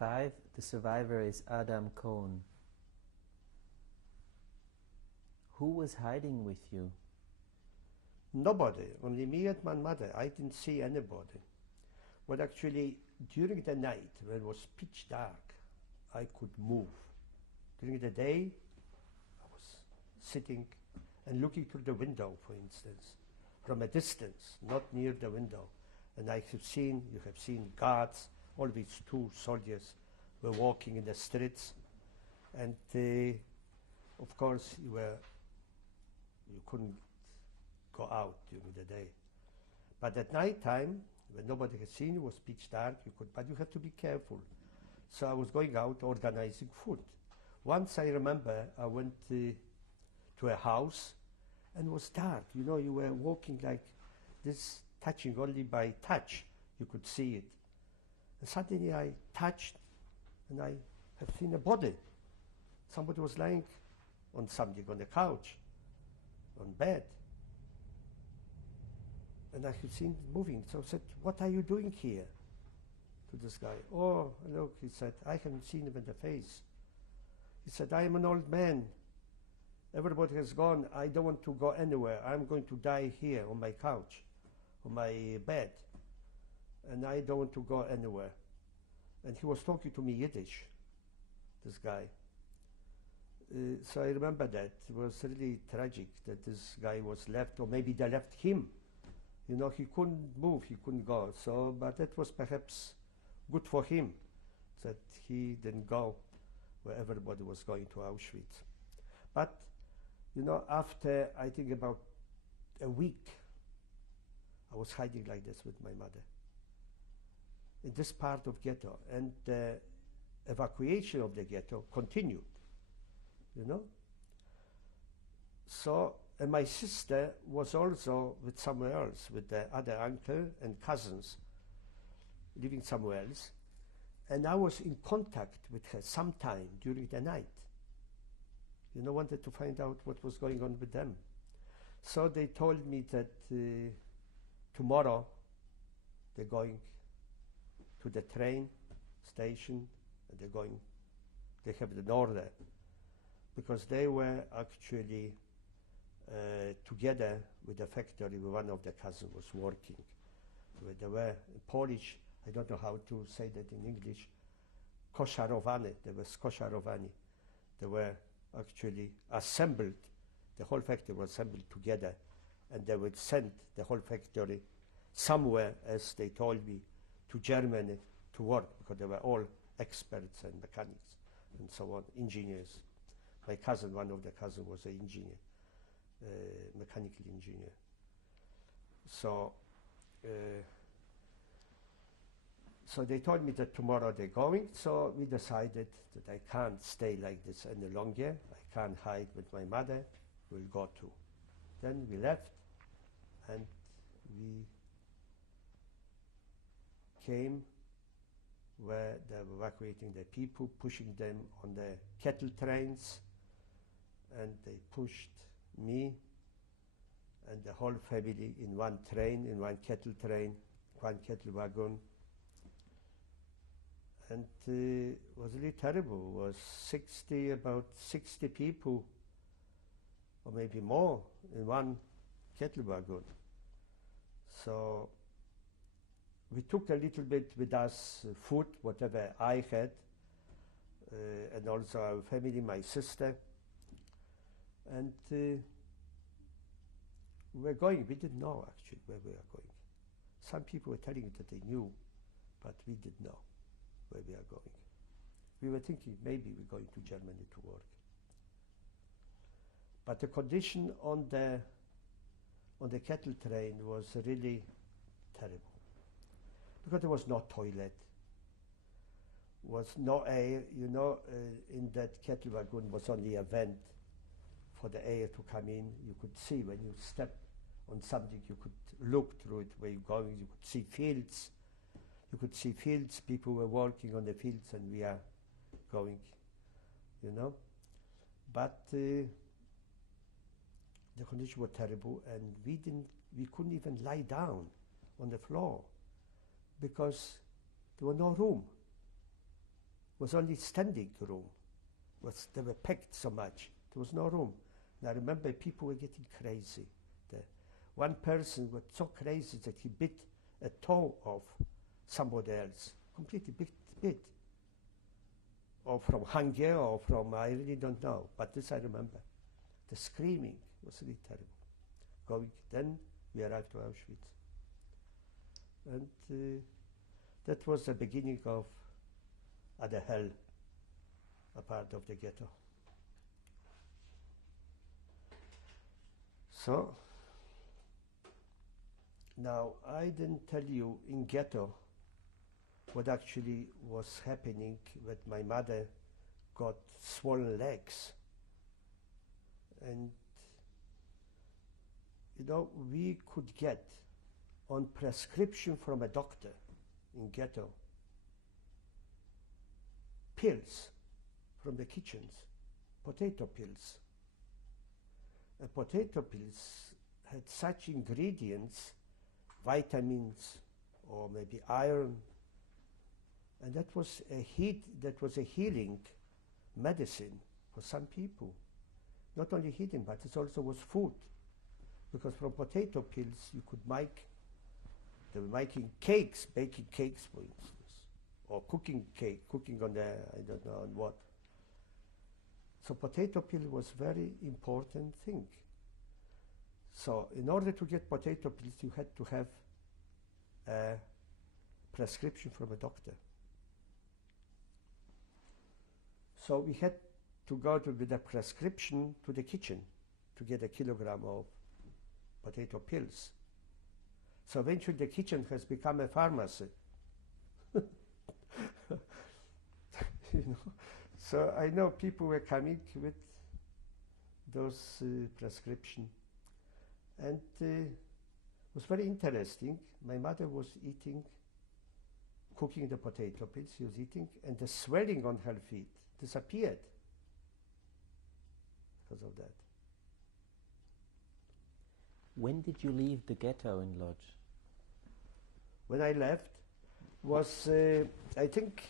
5, the survivor is Adam Kohn. Who was hiding with you? Nobody, only me and my mother. I didn't see anybody. But actually, during the night, when it was pitch dark, I could move. During the day, I was sitting and looking through the window, for instance, from a distance, not near the window. And you have seen guards, all these two soldiers were walking in the streets. And of course, you couldn't go out during the day. But at night time, when nobody had seen, it was pitch dark, but you had to be careful. So I was going out organizing food. Once I remember I went to a house and it was dark. You know, you were walking like this, touching only by touch, you could see it. And suddenly I touched and I have seen a body. Somebody was lying on something, on the couch, on bed. And I could see him moving. So I said, "What are you doing here?" To this guy. "Oh, look," he said, "I haven't seen him in the face." He said, "I am an old man. Everybody has gone. I don't want to go anywhere. I'm going to die here on my couch, on my bed. And I don't want to go anywhere." And he was talking to me Yiddish, this guy. So I remember that. It was really tragic that this guy was left, or maybe they left him. You know, he couldn't move, he couldn't go. So, but that was perhaps good for him, that he didn't go where everybody was going to Auschwitz. But, you know, after, I think about a week, I was hiding like this with my mother in this part of ghetto. And the evacuation of the ghetto continued, you know. So, and my sister was also with somewhere else, with the other uncle and cousins, living somewhere else. And I was in contact with her sometime during the night. You know, wanted to find out what was going on with them. So they told me that tomorrow they're going to the train station and they have an order, because they were actually together with the factory where one of the cousins was working. They were Polish, I don't know how to say that in English, koszarowani, they were skoszarowani. They were actually assembled, the whole factory was assembled together, and they would send the whole factory somewhere, as they told me, to Germany to work, because they were all experts and mechanics and so on, engineers. My cousin, one of the cousins, was an engineer. Mechanical engineer. So they told me that tomorrow they're going, so we decided that I can't stay like this any longer. I can't hide with my mother. We'll go too. Then we left and we came where they were evacuating the people, pushing them on the cattle trains, and they pushed me and the whole family in one train, in one cattle train, one cattle wagon. And it was really terrible. It was about 60 people, or maybe more, in one cattle wagon. So we took a little bit with us food, whatever I had, and also our family, my sister. And we were going. We didn't know actually where we were going. Some people were telling us that they knew, but we didn't know where we are going. We were thinking maybe we're going to Germany to work. But the condition on the cattle train was really terrible, because there was no toilet, was no air. You know, in that cattle wagon was only a vent for the air to come in. You could see when you step on something, you could look through it where you're going. You could see fields. You could see fields. People were working on the fields, and we are going, you know. But the conditions were terrible, and we couldn't even lie down on the floor because there was no room. was only standing room. They were packed so much. There was no room. And I remember people were getting crazy. One person was so crazy that he bit a toe of somebody else. Completely bit. Or from hunger or from, I really don't know. But this I remember. The screaming was really terrible. Then we arrived to Auschwitz. And that was the beginning of other hell, a part of the ghetto. So, now I didn't tell you in ghetto what actually was happening when my mother got swollen legs. And, you know, we could get on prescription from a doctor in ghetto pills from the kitchens, potato pills. And potato pills had such ingredients, vitamins or maybe iron, and that was a healing medicine for some people. Not only healing, but it also was food, because from potato pills you could make. They were making cakes, baking cakes, for instance, or cooking on the, I don't know on what. So potato pill was very important thing. So in order to get potato pills, you had to have a prescription from a doctor. So we had to go with a prescription to the kitchen to get a kilogram of potato pills. So eventually the kitchen has become a pharmacy. You know? So I know people were coming with those prescription, and it was very interesting. My mother was cooking the potato pills, she was eating, and the swelling on her feet disappeared because of that. When did you leave the ghetto in Lodz? When I left was, I think,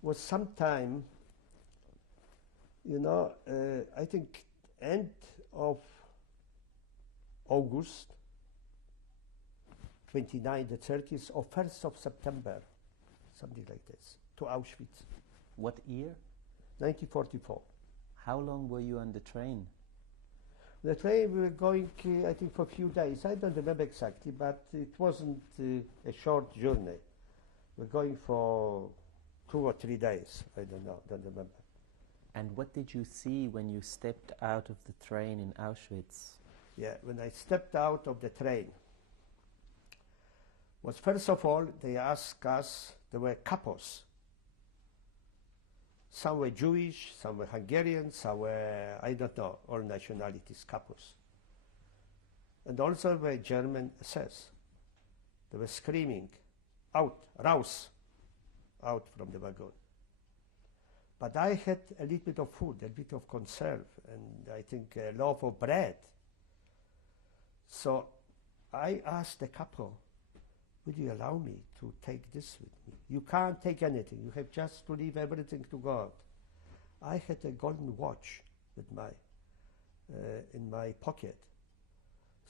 was sometime, you know, I think end of August, 29, the 30th, or 1st of September, something like this, to Auschwitz. What year? 1944. How long were you on the train? The train we were going, I think, for a few days. I don't remember exactly, but it wasn't a short journey. We're going for 2 or 3 days. I don't know, don't remember. And what did you see when you stepped out of the train in Auschwitz? Yeah, when I stepped out of the train, was first of all, they asked us, there were couples. Some were Jewish, some were Hungarian, some were, I don't know, all nationalities, couples. And also were German SS. They were screaming, out, raus, out from the wagon. But I had a little bit of food, a bit of conserve, and I think a loaf of bread. So I asked the couple, would you allow me to take this with me? You can't take anything. You have just to leave everything to God. I had a golden watch with in my pocket.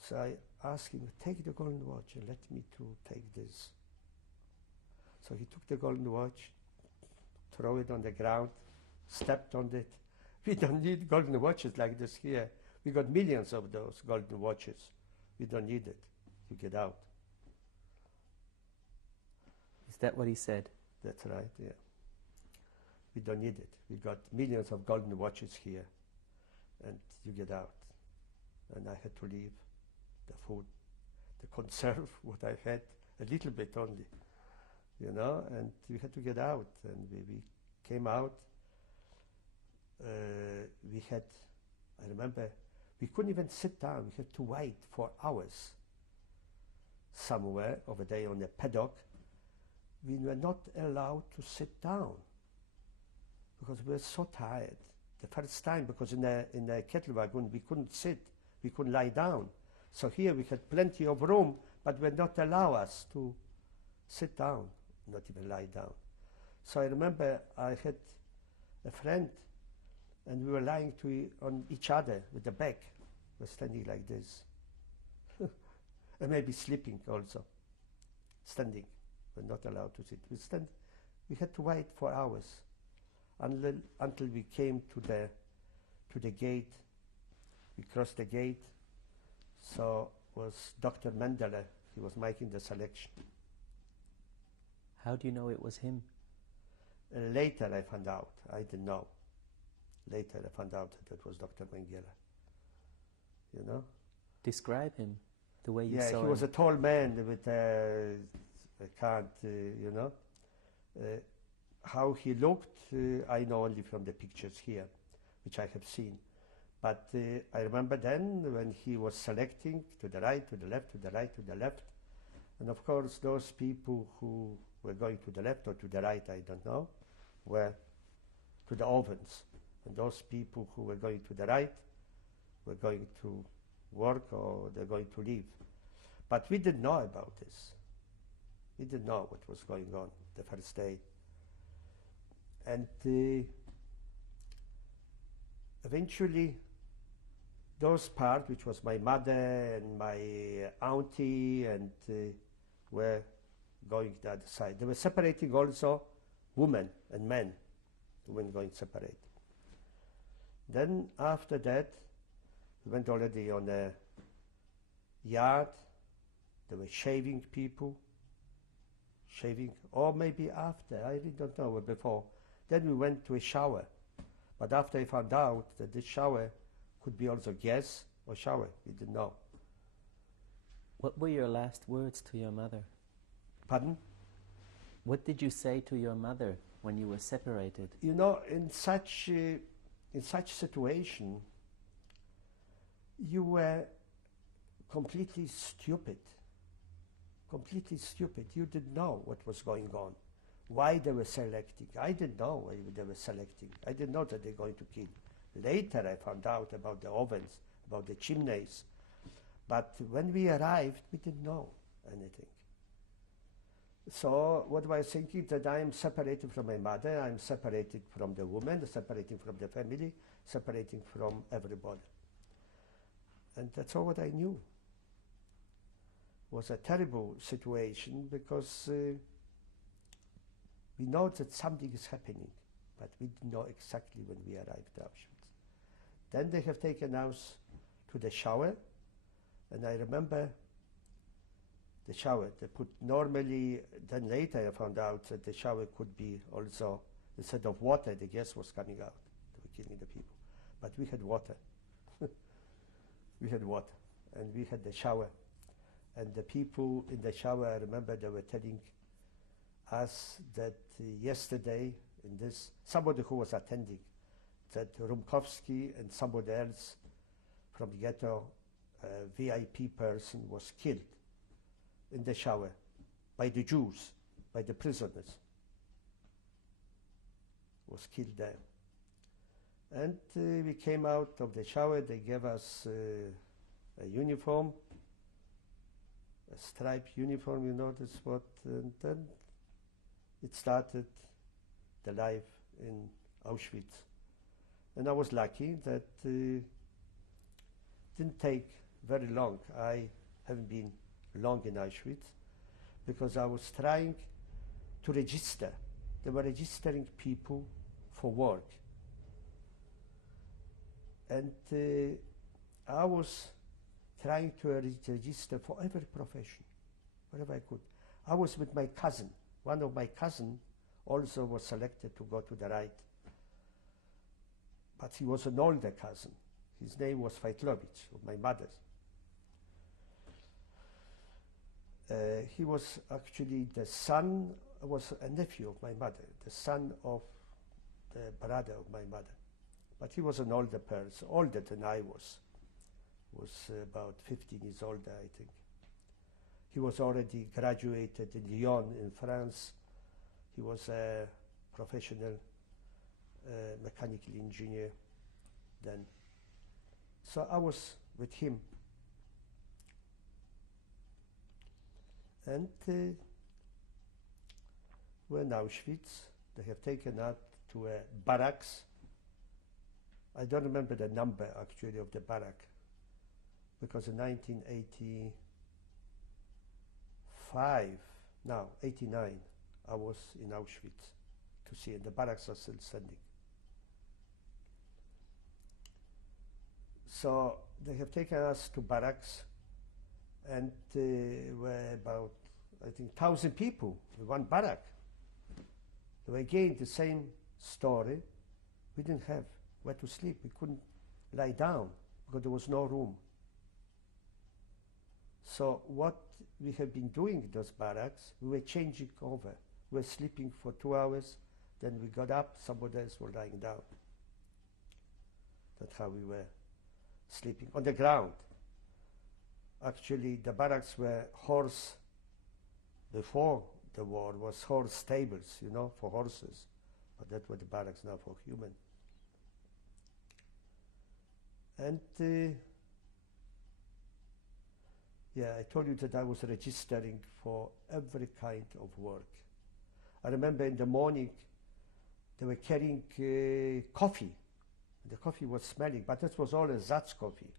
So I asked him, take the golden watch and let me to take this. So he took the golden watch, throw it on the ground, stepped on it. We don't need golden watches like this here. We got millions of those golden watches. We don't need it. You get out. Is that what he said? That's right, yeah. We don't need it. We got millions of golden watches here, and you get out. And I had to leave the food, the conserve, what I had, a little bit only, you know, and we had to get out. And we came out. We had, I remember, we couldn't even sit down. We had to wait for hours somewhere over there on the paddock. We were not allowed to sit down because we were so tired. The first time, because in the kettle wagon we couldn't sit, we couldn't lie down. So here we had plenty of room, but would not allow us to sit down, not even lie down. So I remember I had a friend, and we were lying on each other with the back. We were standing like this. And maybe sleeping also. Standing. We're not allowed to sit. We had to wait for hours until we came to the gate. We crossed the gate. So was Dr. Mendele. He was making the selection. How do you know it was him? Later I found out. I didn't know. Later I found out that it was Dr. Mengele. You know? Describe him, the way you yeah, saw him. he was a tall man with I can't, you know. How he looked, I know only from the pictures here, which I have seen. But I remember then when he was selecting to the right, to the left, to the right, to the left. And of course, those people who were going to the left or to the right, I don't know, were to the ovens. And those people who were going to the right were going to work or they're going to leave. But we didn't know about this. We didn't know what was going on the first day. And eventually, those part, which was my mother and my auntie, and were going the other side. They were separating also women and men. Women going separate. Then after that, we went already on a yard. They were shaving people. Shaving, or maybe after, I really don't know, or before. Then we went to a shower. But after I found out that this shower could be also gas or shower, we didn't know. What were your last words to your mother? Pardon? What did you say to your mother when you were separated? You know, in such situation, you were completely stupid. Completely stupid. You didn't know what was going on, why they were selecting. I didn't know why they were selecting. I didn't know that they're going to kill. Later I found out about the ovens, about the chimneys. But when we arrived, we didn't know anything. So what was I thinking? That I am separated from my mother, I'm separated from the woman, separating from the family, separating from everybody. And that's all what I knew. It was a terrible situation because we know that something is happening, but we didn't know exactly when we arrived at Auschwitz. Then they have taken us to the shower, and I remember the shower. They put normally, then later I found out that the shower could be also, instead of water, the gas was coming out. They were killing the people. But we had water. We had water, and we had the shower. And the people in the shower, I remember they were telling us that yesterday, in this, somebody who was attending, that Rumkowski and somebody else from the ghetto, VIP person, was killed in the shower by the Jews, by the prisoners. Was killed there. And we came out of the shower, they gave us a uniform, a striped uniform, you know, that's what, and then it started the life in Auschwitz. And I was lucky that didn't take very long. I haven't been long in Auschwitz because I was trying to register. They were registering people for work. And I was trying to register for every profession, wherever I could. I was with my cousin. One of my cousins also was selected to go to the right. But he was an older cousin. His name was Feitlovich, of my mother's. He was actually the son, was a nephew of my mother, the son of the brother of my mother. But he was an older person, older than I was about 15 years older, I think. He was already graduated in Lyon in France. He was a professional mechanical engineer then. So I was with him. And we're in Auschwitz, They have taken us to a barracks. I don't remember the number actually of the barrack, because in 1985, no, 89, I was in Auschwitz to see, and the barracks are still standing. So they have taken us to barracks, and were about, I think, 1,000 people in one barrack. They were again the same story. We didn't have where to sleep. We couldn't lie down because there was no room. So what we have been doing in those barracks, we were changing over. We were sleeping for 2 hours, then we got up, somebody else was lying down. That's how we were sleeping on the ground. Actually, the barracks were horse, before the war was horse stables, you know, for horses. But that was the barracks now for human. And yeah, I told you that I was registering for every kind of work. I remember in the morning they were carrying coffee. The coffee was smelling, but that was all a Zatz coffee,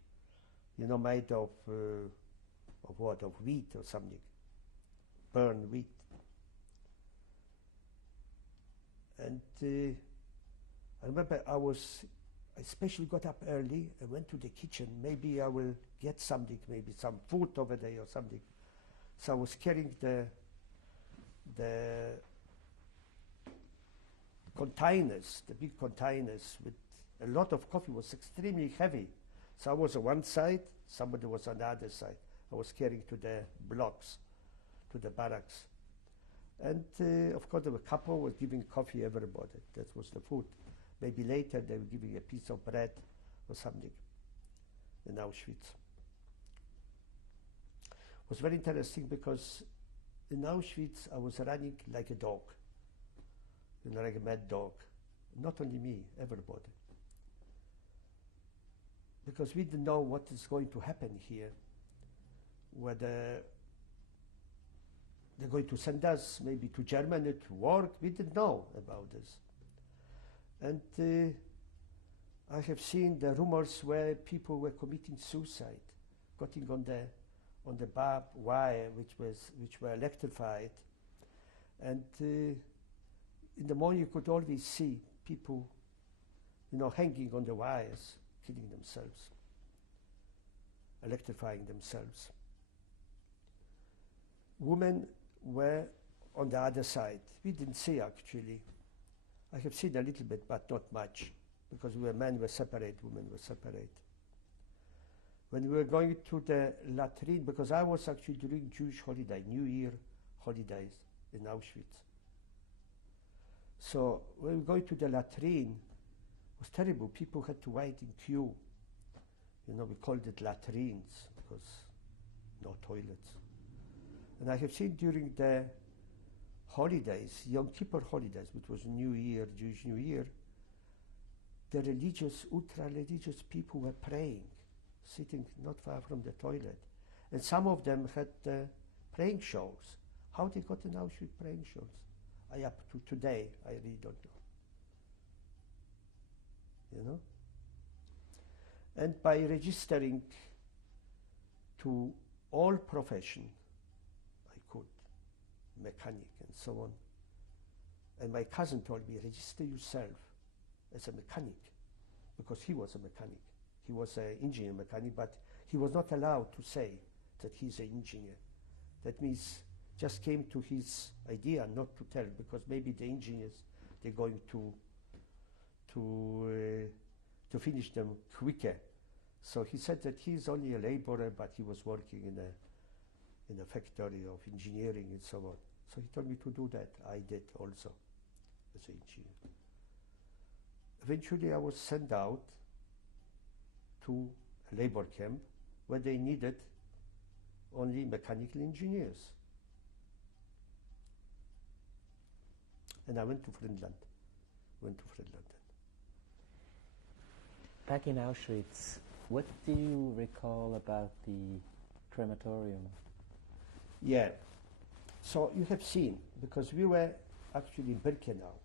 you know, made of what? Of wheat or something, burned wheat. And I remember I especially got up early and went to the kitchen. Maybe I will get something, maybe some food over there or something. So I was carrying the containers, the big containers with a lot of coffee. Was extremely heavy. So I was on one side, somebody was on the other side. I was carrying to the blocks, to the barracks. And of course, there were a couple were giving coffee everybody. That was the food. Maybe later they were giving a piece of bread or something in Auschwitz. It was very interesting because in Auschwitz I was running like a dog, you know, like a mad dog. Not only me, everybody. Because we didn't know what is going to happen here, whether they're going to send us maybe to Germany to work. We didn't know about this. And I have seen the rumors where people were committing suicide, getting on the barbed wire, which were electrified. And in the morning you could always see people, you know, hanging on the wires, killing themselves, electrifying themselves. Women were on the other side. We didn't see actually. I have seen a little bit, but not much, because men were separate, women were separate. When we were going to the latrine, because I was actually during Jewish holiday, New Year holidays in Auschwitz. So when we were going to the latrine, it was terrible. People had to wait in queue. You know, we called it latrines, because no toilets. And I have seen during the holidays, Yom Kippur holidays, which was New Year, Jewish New Year, the religious, ultra-religious people were praying, sitting not far from the toilet. And some of them had praying shows. How they got in Auschwitz praying shows? Up to today, I really don't know. You know? And by registering to all profession, I could, mechanic and so on. And my cousin told me, register yourself as a mechanic, because he was a mechanic. He was an engineer mechanic, but he was not allowed to say that he's an engineer. That means just came to his idea not to tell, because maybe the engineers, they're going to finish them quicker. So he said that he's only a laborer, but he was working in a factory of engineering and so on. So he told me to do that. I did also as an engineer. Eventually I was sent out to a labor camp where they needed only mechanical engineers. And I went to Finland. Back in Auschwitz, what do you recall about the crematorium? Yeah. So you have seen, because we were actually in Birkenau.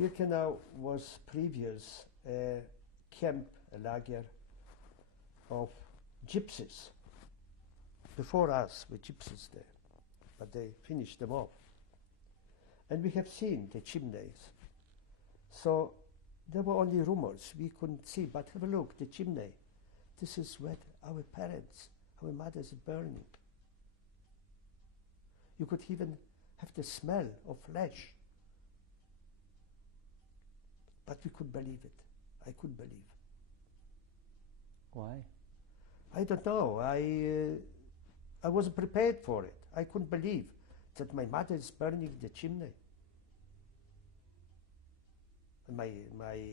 Birkenau was previous a camp, a lager of gypsies. Before us were gypsies there, but they finished them off. And we have seen the chimneys. So there were only rumors, we couldn't see, but have a look, the chimney. This is where our parents, our mothers are burning. You could even have the smell of flesh. But we couldn't believe it. I couldn't believe. Why? I don't know. I wasn't prepared for it. I couldn't believe that my mother is burning the chimney. And my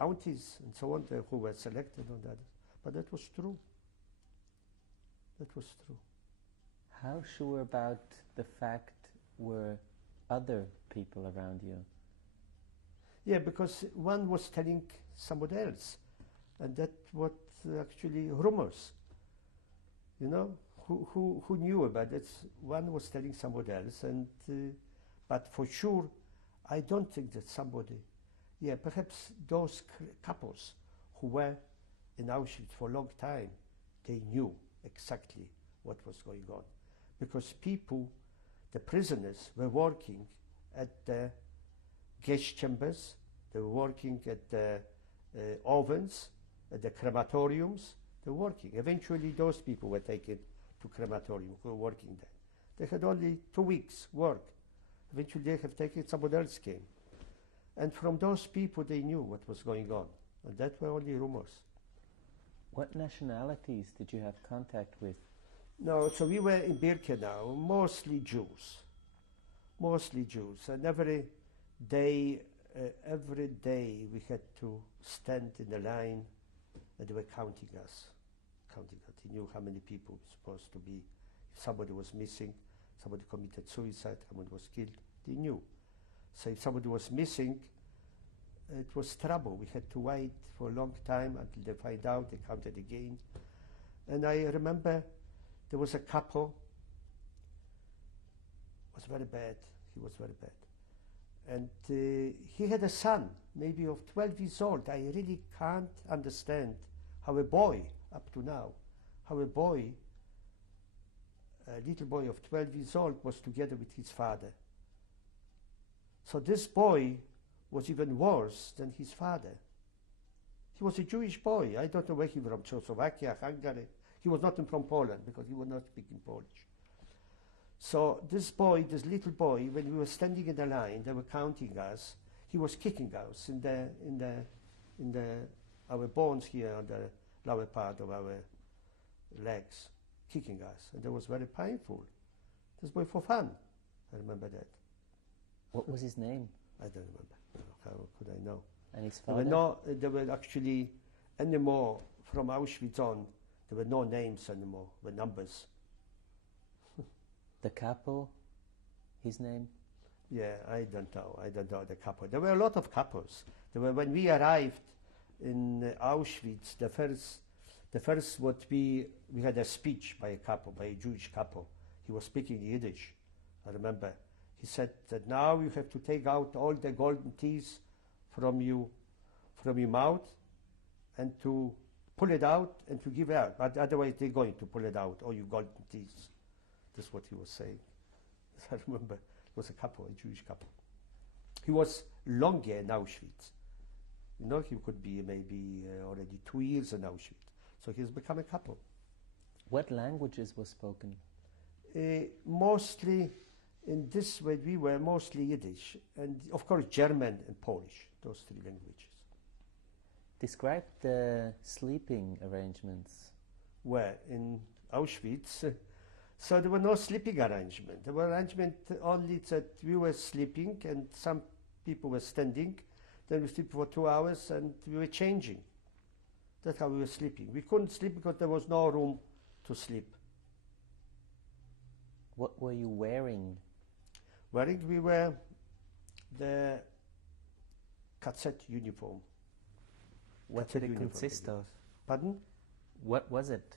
aunties and so on, who were selected on that. But that was true. That was true. How sure about the fact were other people around you? Yeah, because one was telling somebody else. And that what actually rumors, you know, who knew about it. One was telling somebody else, and but for sure, I don't think that somebody, yeah, perhaps those couples who were in Auschwitz for a long time, they knew exactly what was going on. Because people, the prisoners, were working at the gas chambers, they were working at the ovens, at the crematoriums, they were working. Eventually those people were taken to crematorium who were working there. They had only 2 weeks work. Eventually they have taken, somebody else came. And from those people they knew what was going on. And that were only rumors. What nationalities did you have contact with? No, so we were in Birkenau, mostly Jews. Mostly Jews. And every day we had to stand in the line and they were counting us. They knew how many people were supposed to be. If somebody was missing, somebody committed suicide, someone was killed, they knew. So if somebody was missing, it was trouble. We had to wait for a long time until they find out, they counted again. And I remember there was a couple, was very bad, he was very bad. And he had a son, maybe of 12 years old. I really can't understand how a boy, up to now, how a little boy of 12 years old was together with his father. So this boy was even worse than his father. He was a Jewish boy. I don't know where he was from, Czechoslovakia, Hungary. He was not from Poland because he was not speaking Polish. So this boy, this little boy, when we were standing in the line, they were counting us. He was kicking us in our bones here on the lower part of our legs, kicking us, and that was very painful. This boy for fun. I remember that. What was his name? I don't remember. How could I know? And his father? There were actually anymore from Auschwitz on. There were no names anymore. There were numbers. The capo, his name? Yeah, I don't know the couple. There were a lot of couples. There were, when we arrived in Auschwitz, the first what we had a speech by a couple, by a Jewish couple. He was speaking Yiddish, I remember. He said that now you have to take out all the golden teeth from your mouth and to pull it out and to give it out. But otherwise they're going to pull it out, all your golden teeth. That's what he was saying. I remember it was a couple, a Jewish couple. He was longer in Auschwitz. You know, he could be maybe already 2 years in Auschwitz. So he's become a couple. What languages were spoken? Mostly, in this way, we were mostly Yiddish. And of course, German and Polish, those 3 languages. Describe the sleeping arrangements. Where? In Auschwitz. So there were no sleeping arrangement. There were arrangement only that we were sleeping and some people were standing. Then we sleep for 2 hours and we were changing. That's how we were sleeping. We couldn't sleep because there was no room to sleep. What were you wearing? We were the cassette uniform. What did it consist of? Pardon? What was it?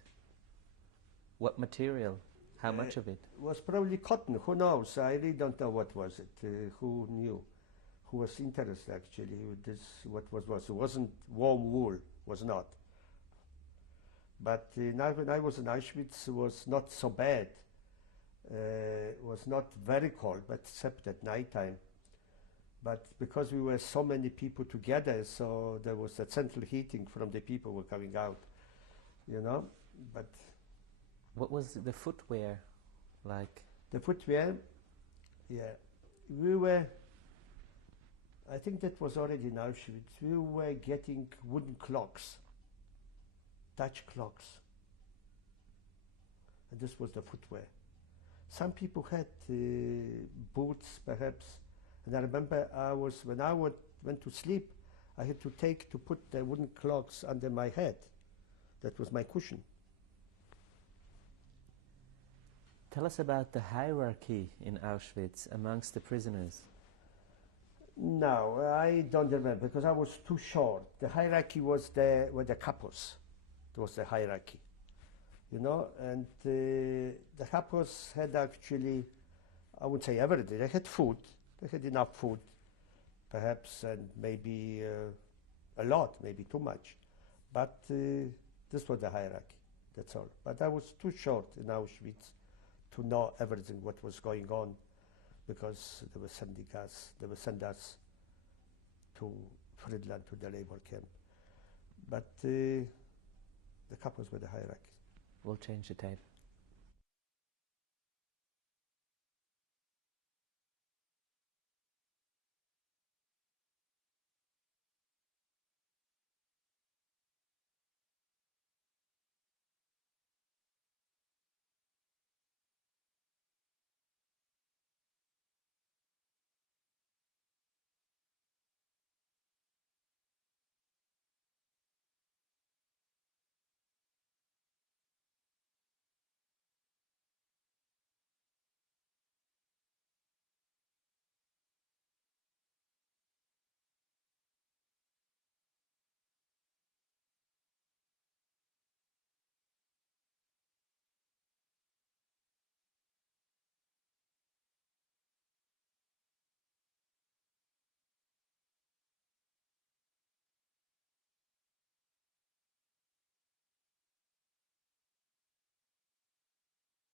What material? How much of it? It was probably cotton. Who knows? I really don't know what was it. Who knew? who was interested actually with this, what was. It wasn't warm wool, was not. But now when I was in Auschwitz, it was not so bad. It was not very cold, but except at night time. But because we were so many people together, so there was a central heating from the people who were coming out, you know. But what was the footwear like? the footwear, yeah, we were, I think that was already in Auschwitz, we were getting wooden clocks, Dutch clocks. And this was the footwear. Some people had boots, perhaps. And I remember when I went to sleep, I had to put the wooden clocks under my head. That was my cushion. Tell us about the hierarchy in Auschwitz amongst the prisoners. No, I don't remember because I was too short. The hierarchy was the capos. It was the hierarchy, you know. And the capos had actually, I would say everything. They had food. They had enough food, perhaps, and maybe a lot, maybe too much. But this was the hierarchy. That's all. But I was too short in Auschwitz to know everything what was going on, because they were sending us to Friedland, to the labor camp. But the couples were the hierarchy. We'll change the tape.